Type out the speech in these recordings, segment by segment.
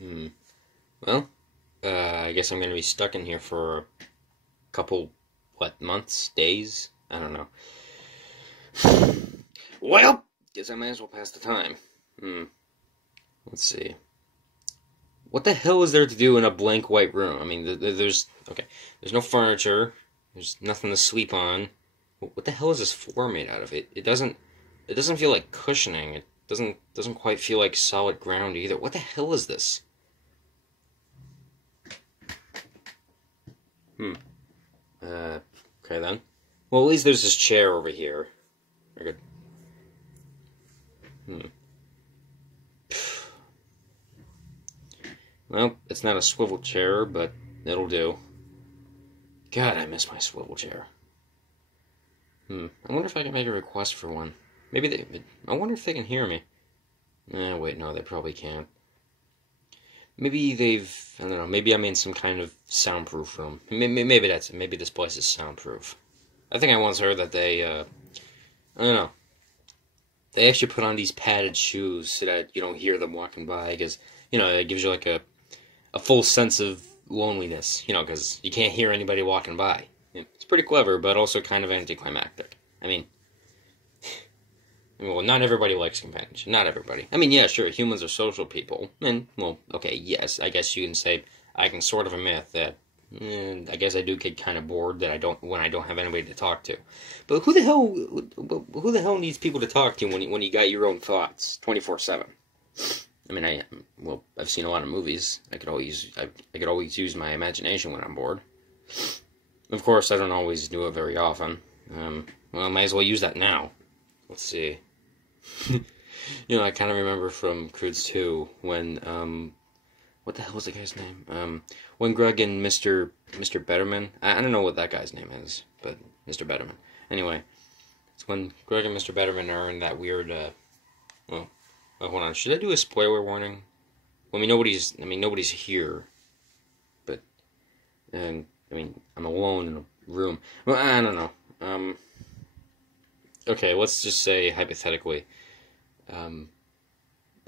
Hmm. Well, I guess I'm gonna be stuck in here for a couple, months, days? I don't know. Well, guess I might as well pass the time. Hmm. Let's see. What the hell is there to do in a blank white room? I mean, okay. There's no furniture. There's nothing to sleep on. What the hell is this floor made out of? It doesn't. It doesn't feel like cushioning. It doesn't quite feel like solid ground either. What the hell is this? Hmm. Okay then. Well, at least there's this chair over here. I could. Hmm. Well, it's not a swivel chair, but it'll do. God, I miss my swivel chair. I wonder if I can make a request for one. I wonder if they can hear me. Wait, no, they probably can't. Maybe I don't know, maybe I'm in some kind of soundproof room. Maybe that's it. Maybe this place is soundproof. I think I once heard that I don't know, they actually put on these padded shoes so that you don't hear them walking by, because, it gives you like a full sense of loneliness, because you can't hear anybody walking by. It's pretty clever, but also kind of anticlimactic. Well, not everybody likes companionship. Not everybody. Yeah, sure, humans are social people. And, well, okay, yes, I guess you can say I can sort of admit that I guess I do get kind of bored when I don't have anybody to talk to. But who the hell needs people to talk to when you got your own thoughts 24/7? I've seen a lot of movies. I could always use my imagination when I'm bored. Of course, I don't always do it very often. Well, I might as well use that now. Let's see. I kind of remember from Croods 2 when, what the hell was the guy's name? When Greg and Mr. Betterman, I don't know what that guy's name is, but Mr. Betterman. Anyway, it's when Greg and Mr. Betterman are in that weird, hold on, should I do a spoiler warning? Well, nobody's here, but, I'm alone in a room. Well, I don't know. Okay, let's just say, hypothetically,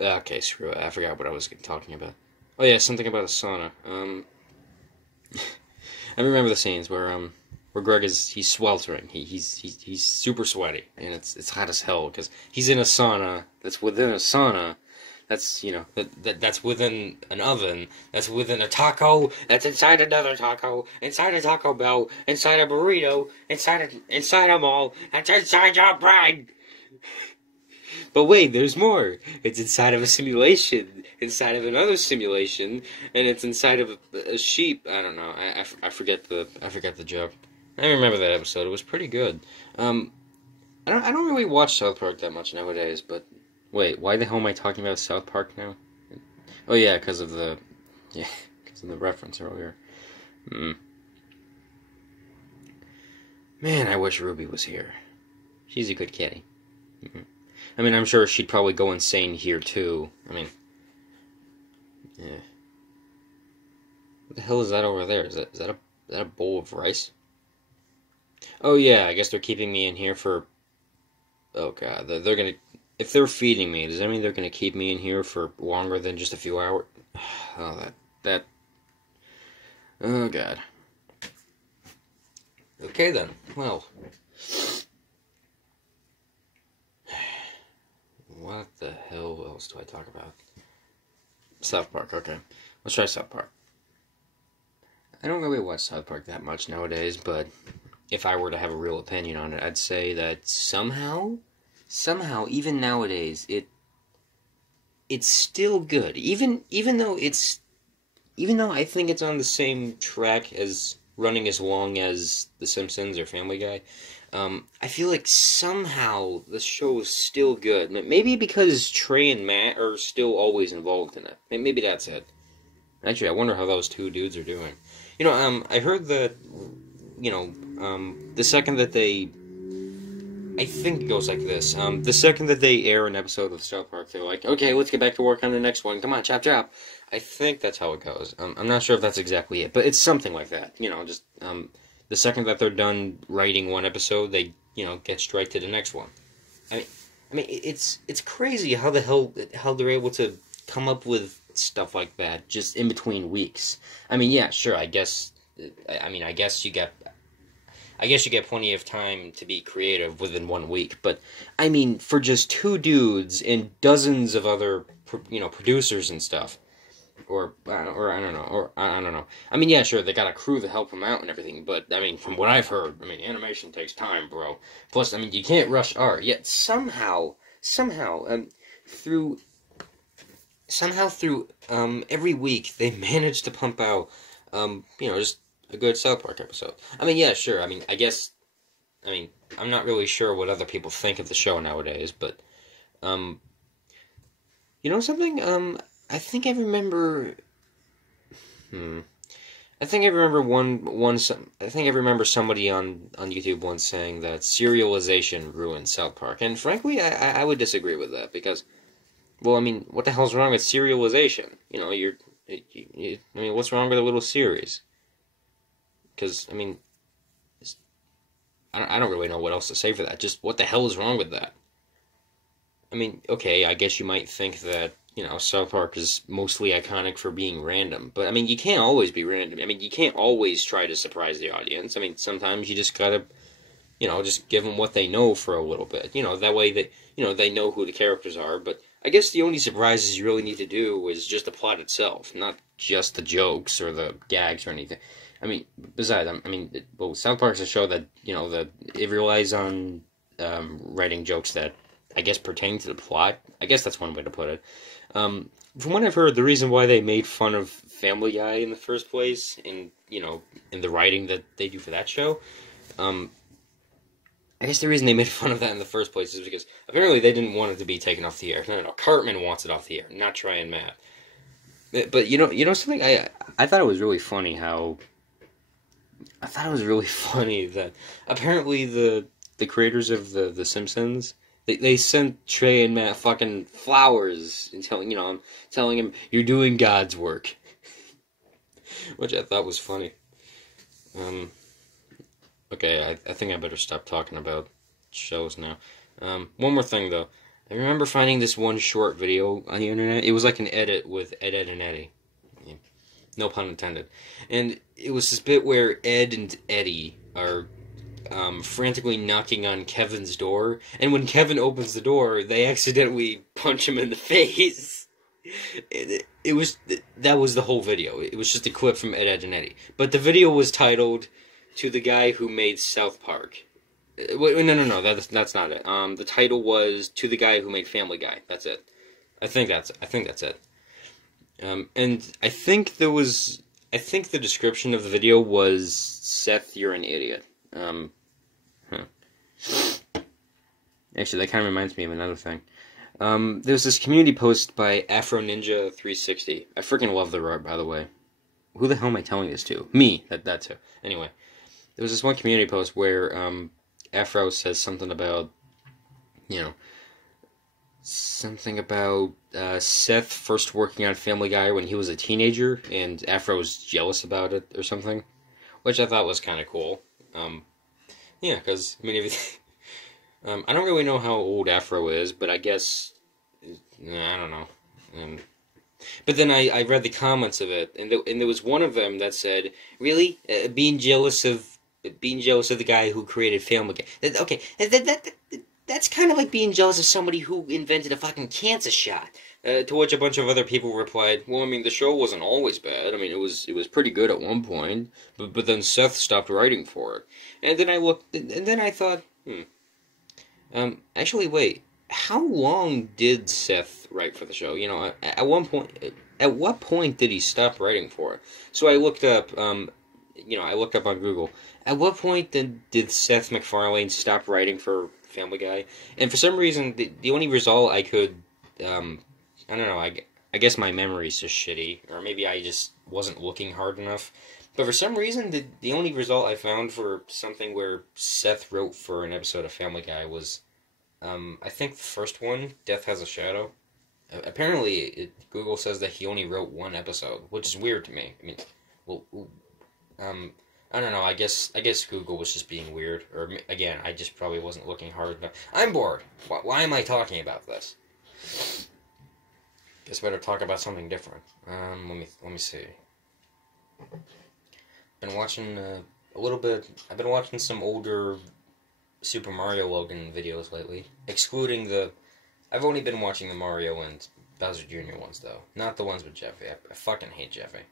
okay, screw it, I forgot what I was talking about. Oh yeah, something about a sauna. I remember the scenes where Greg he's sweltering, he's super sweaty, and it's hot as hell, because he's in a sauna, that's within a sauna, that's, that's within an oven, that's within a taco, that's inside another taco, inside a Taco Bell, inside a burrito, inside a mall, that's inside your brain! But wait, there's more. It's inside of a simulation, inside of another simulation, and it's inside of a sheep. I don't know. I forget the joke. I remember that episode. It was pretty good. I don't really watch South Park that much nowadays, but wait, why the hell am I talking about South Park now? Oh yeah, because of the reference earlier. Man, I wish Ruby was here. She's a good kitty. I'm sure she'd probably go insane here too. Yeah. What the hell is that over there? Is that a bowl of rice? Oh yeah, I guess they're keeping me in here for. Oh god, they're gonna. If they're feeding me, does that mean they're gonna keep me in here for longer than just a few hours? Oh, that. Oh god. Okay then. Well. What the hell else do I talk about? South Park, okay. Let's try South Park. I don't really watch South Park that much nowadays, but if I were to have a real opinion on it, I'd say that somehow, even nowadays, it's still good. Even though I think it's on the same track as running as long as The Simpsons or Family Guy, I feel like somehow the show is still good. Maybe because Trey and Matt are still always involved in it. Maybe that's it. Actually, I wonder how those two dudes are doing. I heard that, the second that they... I think it goes like this. The second that they air an episode of South Park, they're like, okay, let's get back to work on the next one. Come on, chop, chop. I think that's how it goes. I'm not sure if that's exactly it, but it's something like that. The second that they're done writing one episode, they, get straight to the next one. It's crazy how they're able to come up with stuff like that, just in between weeks. I mean, yeah, sure, I guess you get plenty of time to be creative within 1 week, but I mean, for just two dudes and dozens of other, producers and stuff, or I don't know. I mean, yeah, sure, they got a crew to help them out and everything, but I mean, from what I've heard, I mean, animation takes time, bro. Plus, I mean, you can't rush art. Yet somehow, through every week they manage to pump out, just a good South Park episode. I mean, yeah, sure. I mean, I'm not really sure what other people think of the show nowadays, but, you know something? I think I remember. I think I remember somebody on YouTube once saying that serialization ruined South Park, and frankly, I would disagree with that because, well, I mean, what the hell's wrong with serialization? What's wrong with a little series? Because, I mean, I don't really know what else to say for that. Just, what the hell is wrong with that? I mean, okay, I guess you might think that, South Park is mostly iconic for being random. But, I mean, you can't always be random. I mean, you can't always try to surprise the audience. I mean, sometimes you just gotta, just give them what they know for a little bit. That way they know who the characters are. But I guess the only surprises you really need to do is just the plot itself, not just the jokes or the gags or anything. I mean, besides, South Park's a show that, it relies on writing jokes that, I guess, pertain to the plot. I guess that's one way to put it. From what I've heard, the reason why they made fun of Family Guy in the first place, in the writing that they do for that show, I guess the reason they made fun of that in the first place is because apparently they didn't want it to be taken off the air. No, Cartman wants it off the air, not Try and Matt. But you know something? I thought it was really funny how. I thought it was really funny that apparently the creators of the Simpsons, they sent Trey and Matt fucking flowers and telling him you're doing God's work, which I thought was funny. Okay, I think I better stop talking about shows now. One more thing though, I remember finding this one short video on the internet. It was like an edit with Ed, and Eddie. No pun intended. And it was this bit where Ed and Eddie are frantically knocking on Kevin's door, and when Kevin opens the door, they accidentally punch him in the face. That was the whole video. It was just a clip from Ed, and Eddie. But the video was titled "To the Guy Who Made South Park." No, that's not it. The title was "To the Guy Who Made Family Guy." That's it. I think that's it. And I think the description of the video was, "Seth, you're an idiot." Actually, that kind of reminds me of another thing. There's this community post by Afro Ninja 360. I freaking love the art, by the way. Who the hell am I telling this to? Me. That too. Anyway, there was this one community post where Afro says something about, Seth first working on Family Guy when he was a teenager, and Afro was jealous about it or something, which I thought was kind of cool. Yeah, because, I don't really know how old Afro is, but I guess, I don't know. But then I read the comments of it, and there was one of them that said, "Really, being jealous of the guy who created Family Guy? Okay, that's kind of like being jealous of somebody who invented a fucking cancer shot." To which a bunch of other people replied, "Well, the show wasn't always bad. It was pretty good at one point, but then Seth stopped writing for it." And then I looked, and then I thought, actually, wait, how long did Seth write for the show? At what point did he stop writing for it? So I looked up, I looked up on Google. At what point did Seth MacFarlane stop writing for Family Guy? And for some reason, the only result I could, I don't know, I guess my memory's just shitty, or maybe I just wasn't looking hard enough. But for some reason, the only result I found for something where Seth wrote for an episode of Family Guy was, I think the first one, Death Has a Shadow. Apparently, Google says that he only wrote one episode, which is weird to me. I don't know, I guess Google was just being weird, or again, I just probably wasn't looking hard enough. I'm bored. Why am I talking about this? Guess better talk about something different. Let me see. Been watching a little bit. I've been watching some older Super Mario Logan videos lately, excluding the. I've only been watching the Mario and Bowser Jr. ones though, not the ones with Jeffy. I fucking hate Jeffy.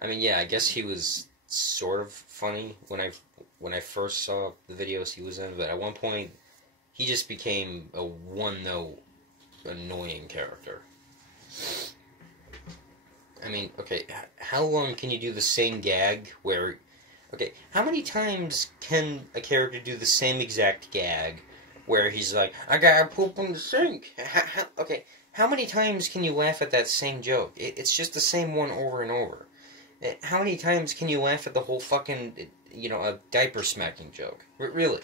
I mean, yeah, I guess he was sort of funny when I first saw the videos he was in, but at one point he just became a one-note annoying character. I mean, okay, how long can you do the same gag where... Okay, how many times can a character do the same exact gag where he's like, I gotta poop in the sink? Okay, how many times can you laugh at that same joke? It's just the same one over and over. How many times can you laugh at the whole fucking, a diaper smacking joke? Really?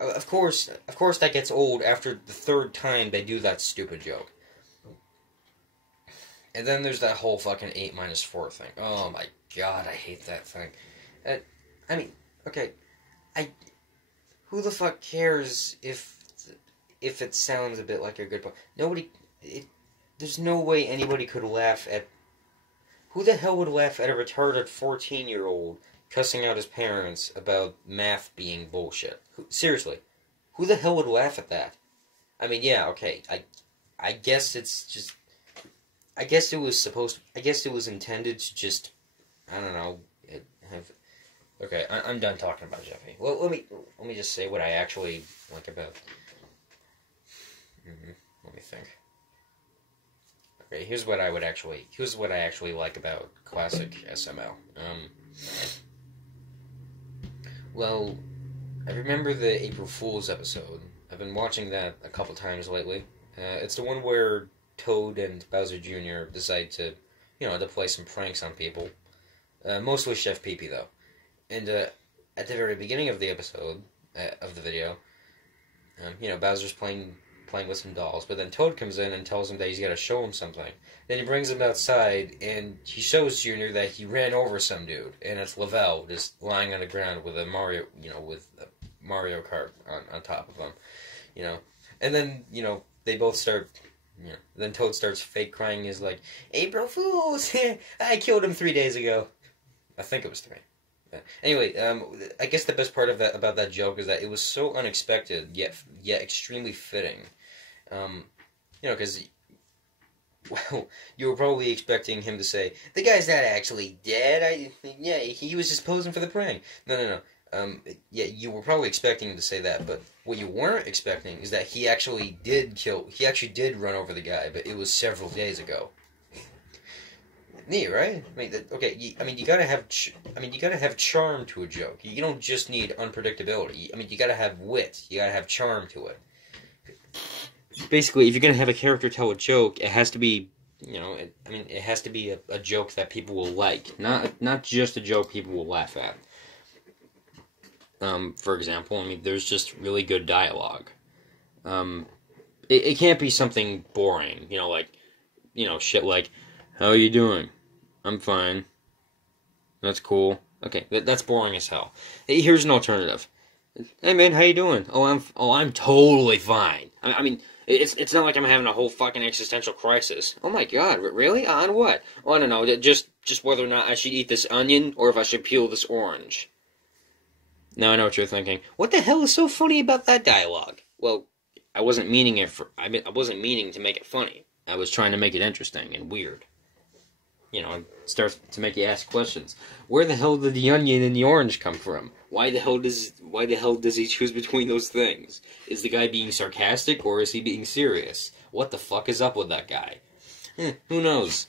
Of course that gets old after the third time they do that stupid joke. And then there's that whole fucking 8 minus 4 thing. Oh my god, I hate that thing. I mean, okay, who the fuck cares if it sounds a bit like a good point? There's no way anybody could laugh at... Who the hell would laugh at a retarded 14-year-old cussing out his parents about math being bullshit? Seriously, who the hell would laugh at that? I mean, yeah, okay, I guess it's just... I guess it was intended to just, I don't know, have... Okay, I'm done talking about Jeffy. Well, let me just say what I actually like about... Let me think. Okay, here's what I actually like about classic SML. Well, I remember the April Fool's episode. I've been watching that a couple times lately. It's the one where Toad and Bowser Jr. decide to, to play some pranks on people. Mostly Chef Pee-Pee, though. And at the very beginning of the episode, of the video, Bowser's playing with some dolls, but then Toad comes in and tells him that he's got to show him something. Then he brings him outside, and he shows Junior that he ran over some dude, and it's Lavelle just lying on the ground with a Mario, with a Mario Kart on top of him, And then, they both start, then Toad starts fake crying. He's like, April Fools! I killed him 3 days ago. I think it was 3. Anyway, I guess the best part about that joke is that it was so unexpected, yet extremely fitting. Because, well, you were probably expecting him to say, the guy's not actually dead, he was just posing for the prank. No. You were probably expecting him to say that, but what you weren't expecting is that he actually did run over the guy, but it was several days ago. Neat, right? You gotta have charm to a joke. You don't just need unpredictability. You gotta have wit. You gotta have charm to it. Basically, if you're gonna have a character tell a joke, it has to be, it has to be a joke that people will like, not just a joke people will laugh at. For example, there's just really good dialogue. It can't be something boring, shit like, how are you doing? I'm fine. That's cool. Okay, that's boring as hell. Here's an alternative. Hey man, how you doing? I'm totally fine. It's not like I'm having a whole fucking existential crisis. Oh my god, really? On what? Oh, I don't know, just whether or not I should eat this onion or if I should peel this orange. Now I know what you're thinking. What the hell is so funny about that dialogue? Well, I wasn't meaning to make it funny. I was trying to make it interesting and weird. It starts to make you ask questions. Where the hell did the onion and the orange come from? Why the hell does he choose between those things? Is the guy being sarcastic or is he being serious? What the fuck is up with that guy? Who knows?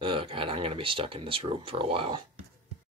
Oh god, I'm gonna be stuck in this room for a while.